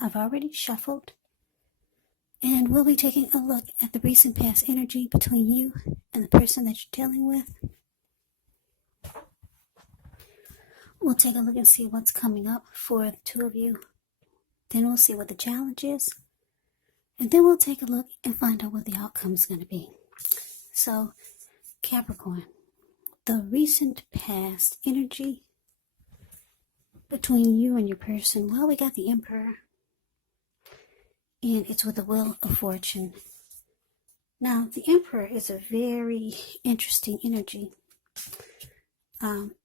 I've already shuffled, and we'll be taking a look at the recent past energy between you and the person that you're dealing with. We'll take a look and see what's coming up for the two of you. Then we'll see what the challenge is. And then we'll take a look and find out what the outcome is going to be. So, Capricorn, the recent past energy between you and your person. Well, we got the Emperor, and it's with the Wheel of Fortune. Now, the Emperor is a very interesting energy.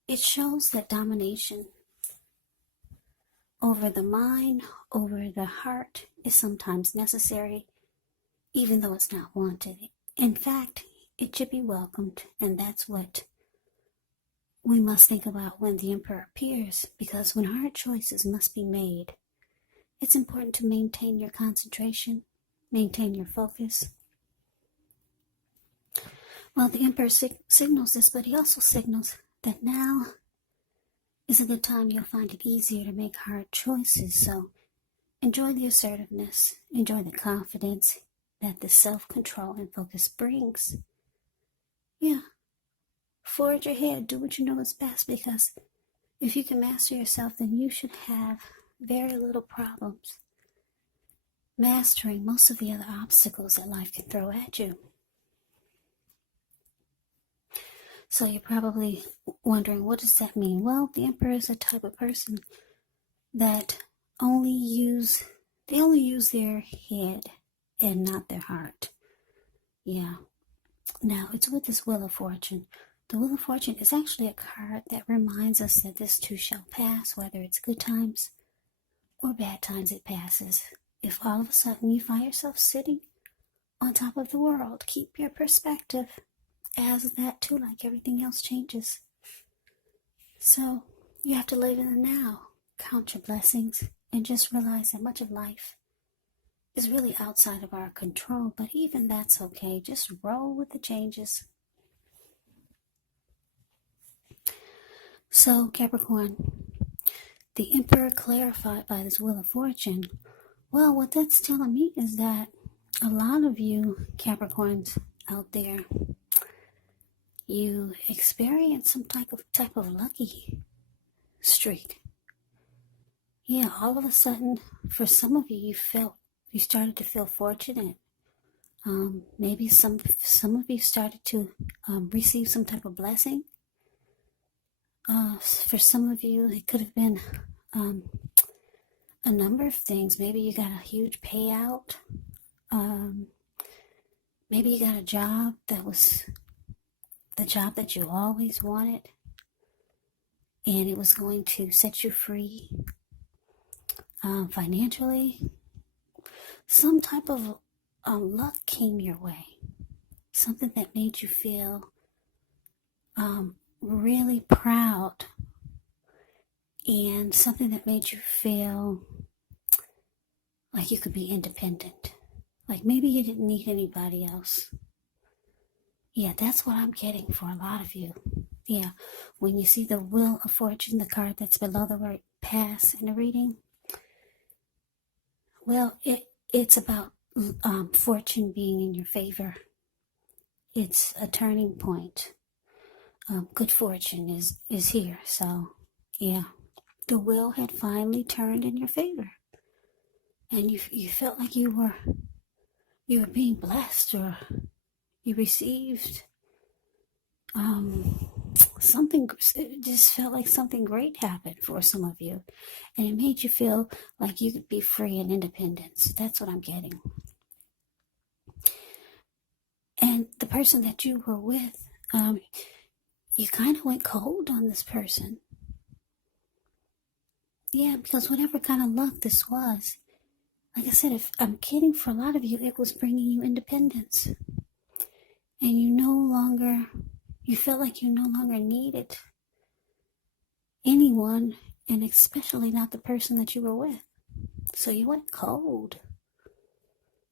It shows that domination over the mind, over the heart, is sometimes necessary, even though it's not wanted. In fact, it should be welcomed, and that's what we must think about when the Emperor appears, because when hard choices must be made, it's important to maintain your concentration, maintain your focus. Well, the Emperor signals this, but he also signals that now is a good time. You'll find it easier to make hard choices. So enjoy the assertiveness, enjoy the confidence that the self-control and focus brings. Yeah, forge ahead, do what you know is best, because if you can master yourself, then you should have very little problems mastering most of the other obstacles that life can throw at you. So you're probably wondering, what does that mean? Well, the Emperor is a type of person that only use their head and not their heart. Yeah. Now, it's with this Wheel of Fortune. The Wheel of Fortune is actually a card that reminds us that this too shall pass, whether it's good times or bad times, it passes. If all of a sudden you find yourself sitting on top of the world, keep your perspective, as that too, like everything else, changes. So you have to live in the now, count your blessings, and just realize that much of life is really outside of our control, but even that's okay. Just roll with the changes. So, Capricorn, the Emperor clarified by this Wheel of Fortune. Well, what that's telling me is that a lot of you Capricorns out there, you experience some type of lucky streak. Yeah, all of a sudden, for some of you, you started to feel fortunate. Maybe some of you started to receive some type of blessing. For some of you, it could have been a number of things. Maybe you got a huge payout. Maybe you got a job that was the job that you always wanted, and it was going to set you free financially. Some type of luck came your way. Something that made you feel really proud, and something that made you feel like you could be independent. Like maybe you didn't need anybody else. Yeah, that's what I'm getting for a lot of you. Yeah, when you see the Wheel of Fortune, the card that's below the word pass in the reading, well, it's about fortune being in your favor. It's a turning point. Good fortune is here. So, yeah, the wheel had finally turned in your favor, and you felt like you were being blessed, or you received something. It just felt like something great happened for some of you, and it made you feel like you could be free and independent. That's what I'm getting. And the person that you were with, you kind of went cold on this person. Yeah, because whatever kind of luck this was, like I said, if I'm kidding, for a lot of you, it was bringing you independence. And you felt like you no longer needed anyone, and especially not the person that you were with. So you went cold.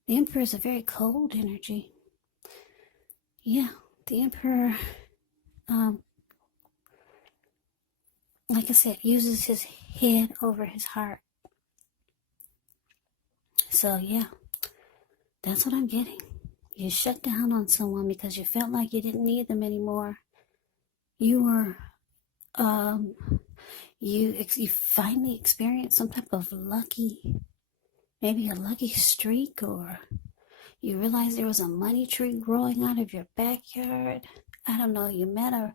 The Emperor is a very cold energy. Yeah, the Emperor, like I said, uses his head over his heart. So, yeah, that's what I'm getting. You shut down on someone because you felt like you didn't need them anymore. You were, you finally experienced some type of maybe a lucky streak, or you realized there was a money tree growing out of your backyard. I don't know, you met a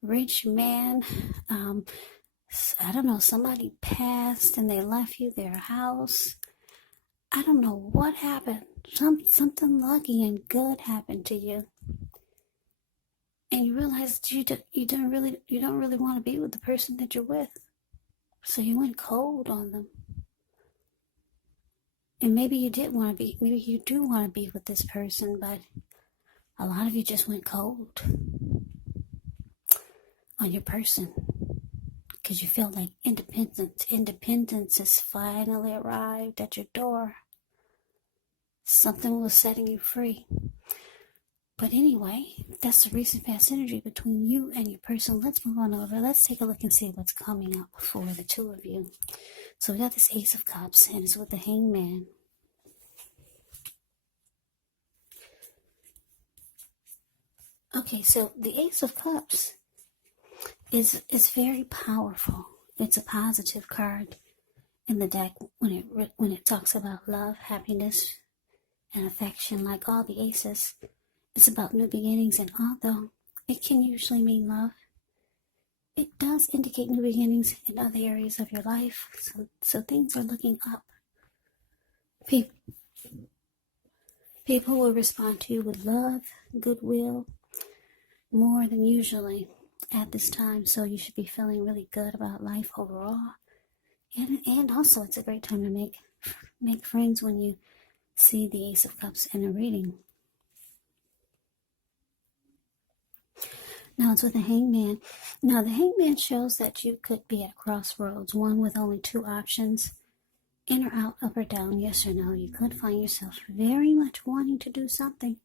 rich man. I don't know, somebody passed and they left you their house. I don't know what happened. Something lucky and good happened to you. And you realized you don't really want to be with the person that you're with. So you went cold on them. And maybe you do want to be with this person, but a lot of you just went cold on your person because you felt like independence has finally arrived at your door. Something was setting you free. But anyway, that's the recent past energy between you and your person. Let's move on over. Let's take a look and see what's coming up for the two of you. So we got this Ace of Cups, and it's with the Hangman. Okay, so the Ace of Cups is very powerful. It's a positive card in the deck when it talks about love, happiness, and affection. Like all the aces, it's about new beginnings, and although it can usually mean love, it does indicate new beginnings in other areas of your life. So things are looking up. People will respond to you with love, goodwill, more than usually at this time. So you should be feeling really good about life overall. And also, it's a great time to make friends when you see the Ace of Cups in a reading. Now it's with the Hangman. Now the Hangman shows that you could be at a crossroads, one with only two options, in or out, up or down, yes or no. You could find yourself very much wanting to do something,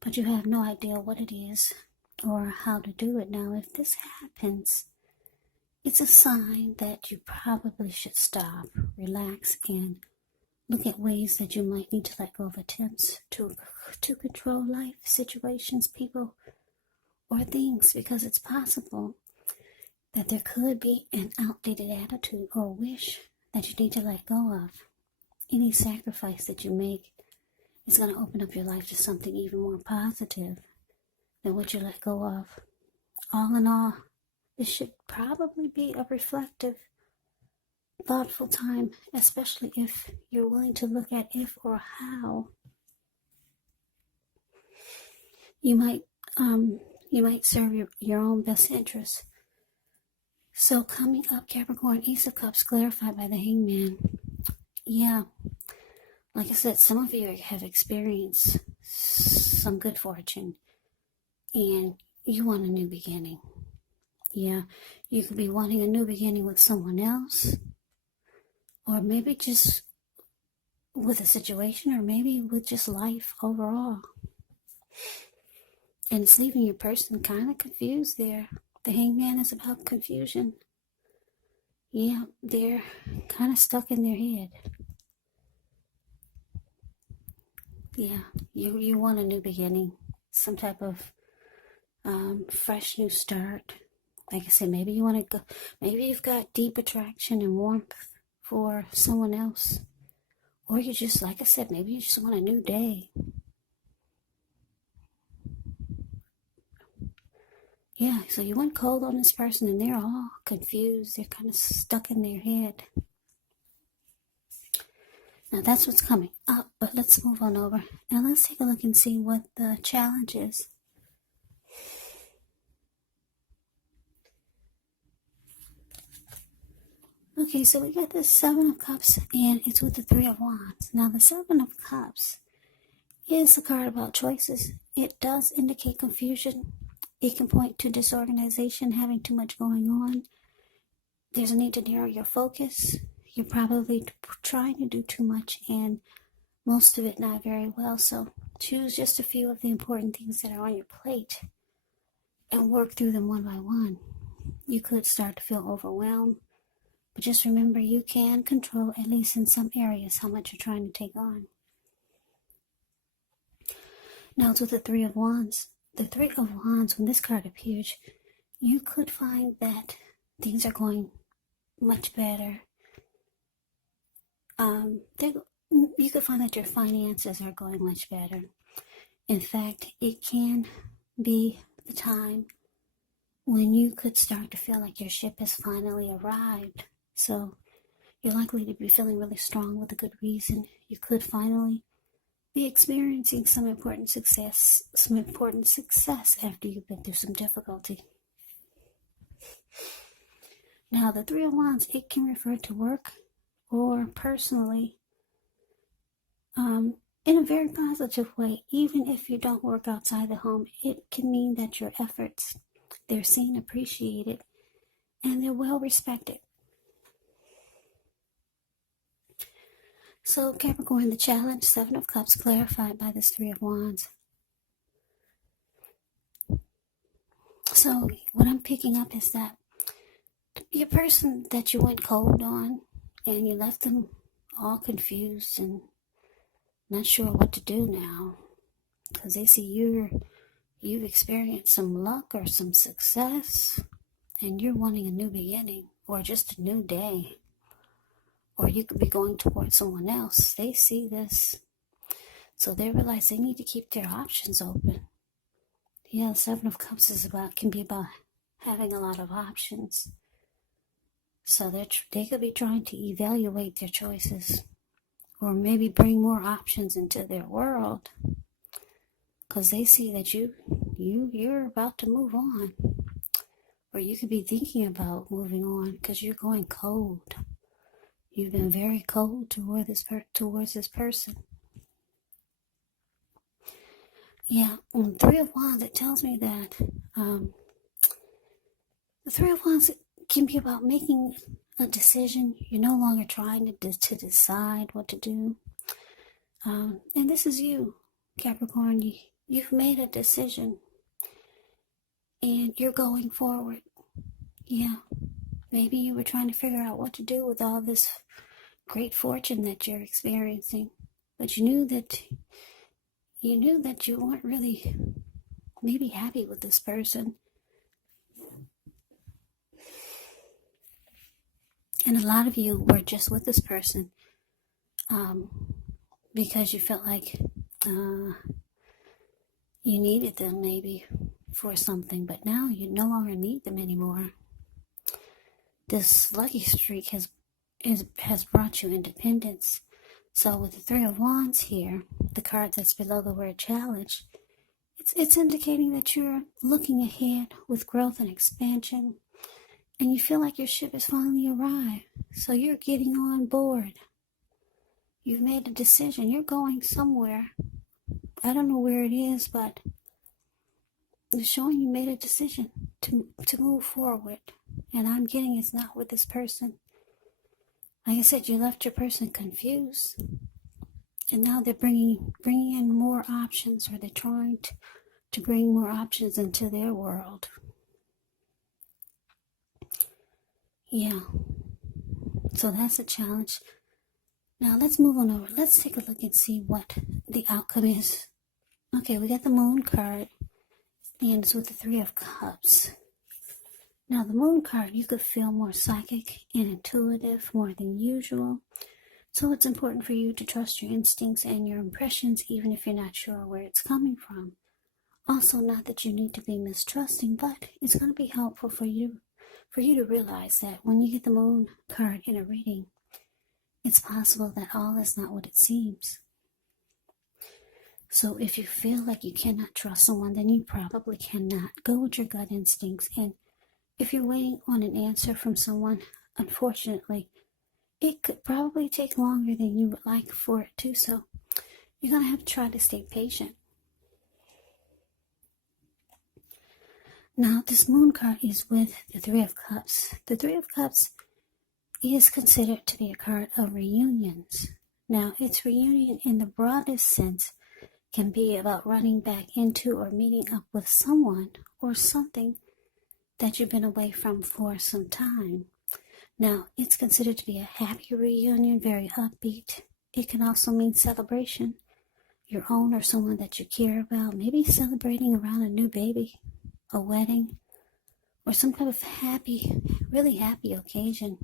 but you have no idea what it is or how to do it. Now, if this happens, it's a sign that you probably should stop, relax, and look at ways that you might need to let go of attempts to control life, situations, people, or things, because it's possible that there could be an outdated attitude or wish that you need to let go of. Any sacrifice that you make is going to open up your life to something even more positive than what you let go of. All in all, this should probably be a reflective, thoughtful time, especially if you're willing to look at if or how you might serve your own best interests. So coming up, Capricorn, Ace of Cups clarified by the Hangman. Yeah, like I said, some of you have experienced some good fortune and you want a new beginning. Yeah, you could be wanting a new beginning with someone else, or maybe just with a situation, or maybe with just life overall. And it's leaving your person kind of confused there. The Hangman is about confusion. Yeah, they're kind of stuck in their head. Yeah, you want a new beginning, some type of fresh new start. Like I said, maybe you want to go, maybe you've got deep attraction and warmth for someone else. Or you just, like I said, maybe you just want a new day. Yeah, so you went cold on this person and they're all confused. They're kind of stuck in their head. Now that's what's coming up, but let's move on over. Now let's take a look and see what the challenge is. Okay, so we got the Seven of Cups and it's with the Three of Wands. Now the Seven of Cups is a card about choices. It does indicate confusion. It can point to disorganization, having too much going on. There's a need to narrow your focus. You're probably trying to do too much and most of it not very well. So choose just a few of the important things that are on your plate and work through them one by one. You could start to feel overwhelmed But just remember, you can control, at least in some areas, how much you're trying to take on. Now to the Three of Wands. The Three of Wands, when this card appears, you could find that things are going much better. You could find that your finances are going much better. In fact, it can be the time when you could start to feel like your ship has finally arrived. So you're likely to be feeling really strong with a good reason. You could finally be experiencing some important success after you've been through some difficulty. Now, the Three of Wands, it can refer to work or personally, in a very positive way. Even if you don't work outside the home, it can mean that your efforts, they're seen, appreciated, and they're well respected. So Capricorn, the challenge, Seven of Cups, clarified by this Three of Wands. So what I'm picking up is that your person that you went cold on and you left them all confused and not sure what to do now, because they see you've experienced some luck or some success and you're wanting a new beginning or just a new day. Or you could be going towards someone else. They see this, so they realize they need to keep their options open. Yeah, the Seven of Cups can be about having a lot of options. So they could be trying to evaluate their choices, or maybe bring more options into their world, because they see that you're about to move on, or you could be thinking about moving on because you're going cold. You've been very cold towards this person. Yeah, Three of Wands, it tells me that the Three of Wands can be about making a decision. You're no longer trying to decide what to do. And this is you, Capricorn. You've made a decision and you're going forward. Yeah, maybe you were trying to figure out what to do with all this great fortune that you're experiencing, but you knew that you weren't really maybe happy with this person. And a lot of you were just with this person because you felt like you needed them maybe for something, but now you no longer need them anymore. This lucky streak has brought you independence. So with the Three of Wands here, the card that's below the word challenge, it's indicating that you're looking ahead with growth and expansion, and you feel like your ship has finally arrived. So you're getting on board. You've made a decision. You're going somewhere. I don't know where it is, but it's showing you made a decision to move forward. And I'm getting it's not with this person. Like I said, you left your person confused, and now they're bringing in more options, or they're trying to bring more options into their world. Yeah. So that's a challenge. Now let's move on over. Let's take a look and see what the outcome is. Okay, we got the Moon card, and it's with the Three of Cups. Now the Moon card, you could feel more psychic and intuitive more than usual. So it's important for you to trust your instincts and your impressions, even if you're not sure where it's coming from. Also, not that you need to be mistrusting, but it's going to be helpful for you to realize that when you get the Moon card in a reading, it's possible that all is not what it seems. So if you feel like you cannot trust someone, then you probably cannot. Go with your gut instincts. And if you're waiting on an answer from someone, unfortunately, it could probably take longer than you would like for it to. So you're going to have to try to stay patient. Now, this Moon card is with the Three of Cups. The Three of Cups is considered to be a card of reunions. Now, its reunion in the broadest sense can be about running back into or meeting up with someone or something that you've been away from for some time. Now, it's considered to be a happy reunion, very upbeat. It can also mean celebration, your own or someone that you care about, maybe celebrating around a new baby, a wedding, or some kind of happy, really happy occasion.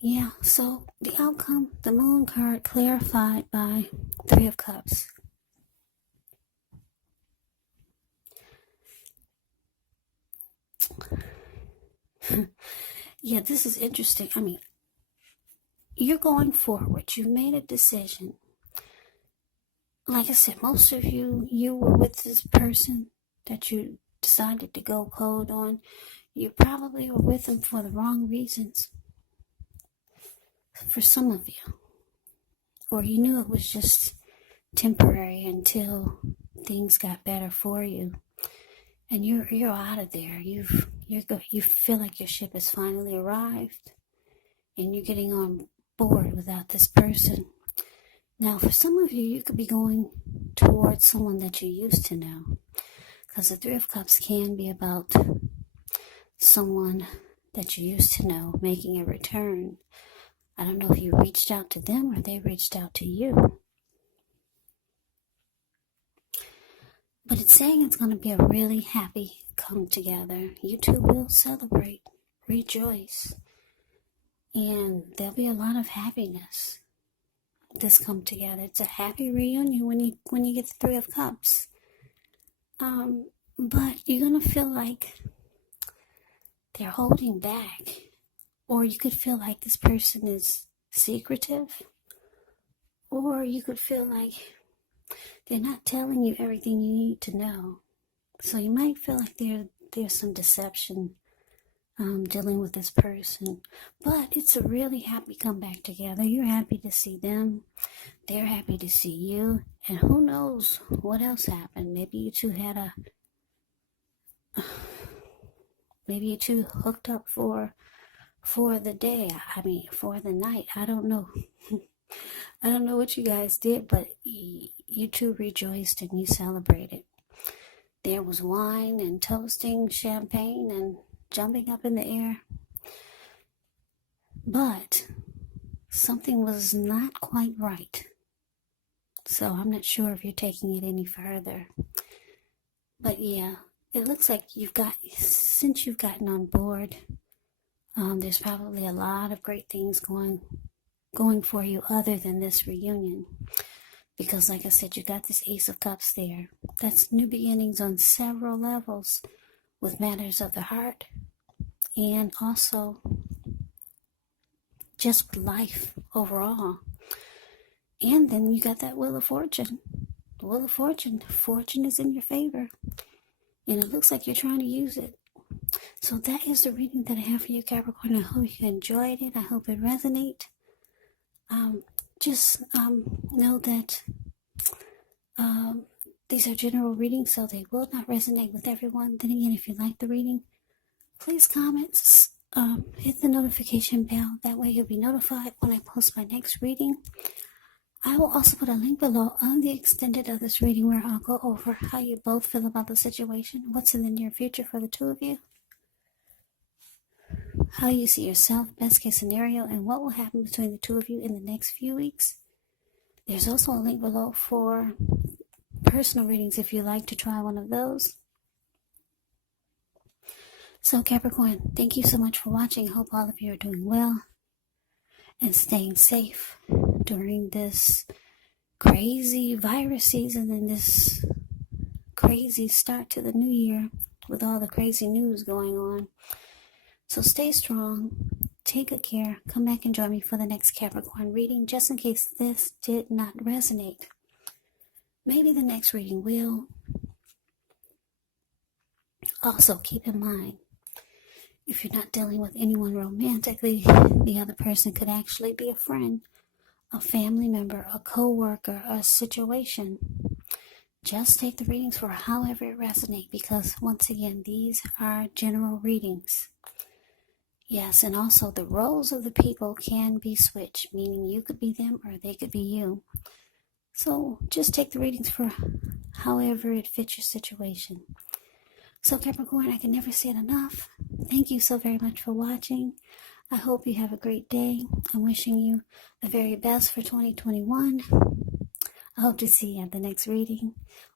Yeah, so the outcome, the Moon card clarified by Three of Cups. Yeah, this is interesting. I mean, you're going forward. You made a decision. Like I said, most of you were with this person that you decided to go cold on. You probably were with them for the wrong reasons. For some of you. Or you knew it was just temporary until things got better for you. And you're out of there. You feel like your ship has finally arrived, and you're getting on board without this person. Now, for some of you, you could be going towards someone that you used to know, because the Three of Cups can be about someone that you used to know making a return. I don't know if you reached out to them or they reached out to you. But it's saying it's going to be a really happy come together. You two will celebrate, rejoice, and there'll be a lot of happiness this come together. It's a happy reunion when you get the Three of Cups. But you're going to feel like they're holding back, or you could feel like this person is secretive, or you could feel like they're not telling you everything you need to know. So you might feel like there's some deception dealing with this person. But it's a really happy comeback together. You're happy to see them. They're happy to see you. And who knows what else happened. Maybe you two maybe you two hooked up for the day. For the night. I don't know. I don't know what you guys did, but you two rejoiced and you celebrated. There was wine and toasting, champagne, and jumping up in the air. But something was not quite right. So I'm not sure if you're taking it any further. But yeah, it looks like since you've gotten on board, there's probably a lot of great things going for you other than this reunion. Because like I said, you got this Ace of Cups there. That's new beginnings on several levels with matters of the heart and also just with life overall. And then you got that Wheel of Fortune. The Wheel of Fortune. Fortune is in your favor. And it looks like you're trying to use it. So that is the reading that I have for you, Capricorn. I hope you enjoyed it. I hope it resonates. Just know that these are general readings, so they will not resonate with everyone. Then again, if you like the reading, please comment, hit the notification bell. That way you'll be notified when I post my next reading. I will also put a link below on the extended of this reading where I'll go over how you both feel about the situation, what's in the near future for the two of you, how you see yourself, best case scenario, and what will happen between the two of you in the next few weeks. There's also a link below for personal readings if you'd like to try one of those. So Capricorn, thank you so much for watching. I hope all of you are doing well and staying safe during this crazy virus season and this crazy start to the new year with all the crazy news going on. So stay strong, take good care, come back and join me for the next Capricorn reading, just in case this did not resonate. Maybe the next reading will. Also, keep in mind, if you're not dealing with anyone romantically, the other person could actually be a friend, a family member, a co-worker, a situation. Just take the readings for however it resonates, because once again, these are general readings. Yes, and also the roles of the people can be switched, meaning you could be them or they could be you. So just take the readings for however it fits your situation. So Capricorn, I can never say it enough. Thank you so very much for watching. I hope you have a great day. I'm wishing you the very best for 2021. I hope to see you at the next reading.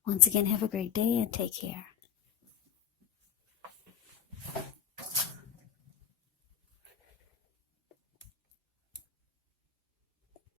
Once again, have a great day and take care.